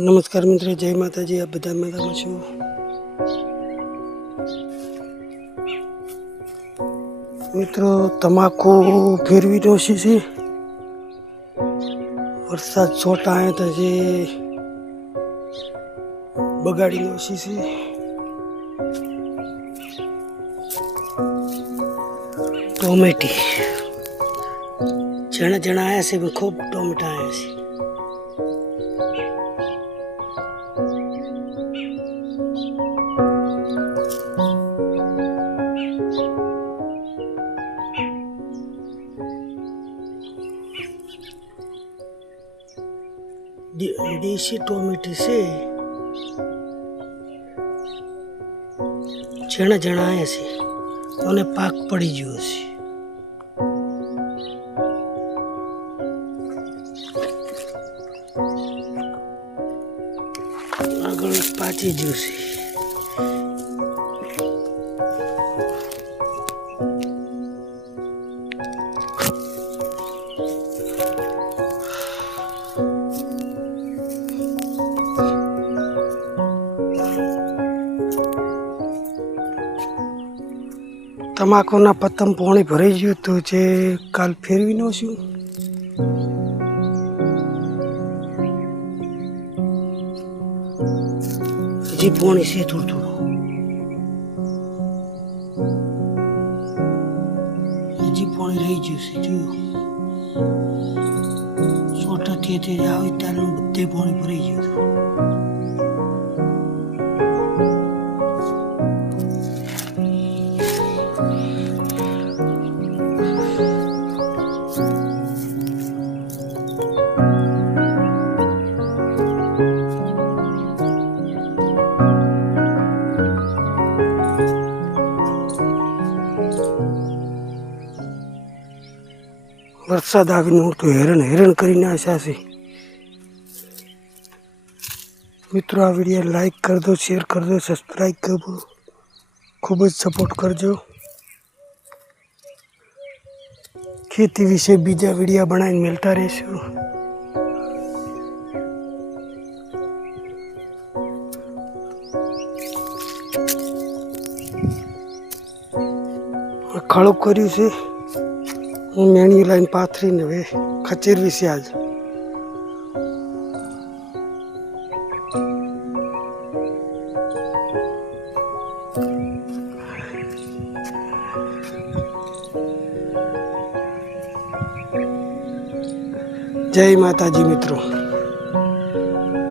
નમસ્કાર મિત્રો, જય માતાજી. આ બધા મજામાં છું. મિત્રો, તમાકુ ફેરવી દોશી છે. વરસાદ છોટા આવ્યા હતા જે બગાડી દોશી છે. ટોમેટી જણા જણા આવ્યા છે, પણ ખૂબ ટોમેટા આવ્યા છે. દેશી ટોમેટી છે, જણા જણા આવ્યા છે. અને પાક પડી ગયો છે. આગળ પાછી ગયું છે. તમાકુના પતંગ પોણી ભરાઈ ગયું હતું, જે કાલ ફેરવી નો છું. હજી પોણી છે થોડું થોડું, હજી પોણી રહી ગયું છે. જો સોટાથી આવે ત્યારે બધે પોણી ભરાઈ ગયું હતું. વરસાદ આવીને હું તો હેરાન કરીને આશા છે. મિત્રો, આ વિડીયો લાઈક કરજો, શેર કરજો, સબસ્ક્રાઈબ કરજો. ખૂબ જ સપોર્ટ કરજો. ખેતી વિશે બીજા વિડીયો બનાવીને મેળતા રહીશું. ખળું કર્યું છે. હું મેણી લાઈન પાથરીને હવે ખચેરવી છે આજ. જય માતાજી મિત્રો.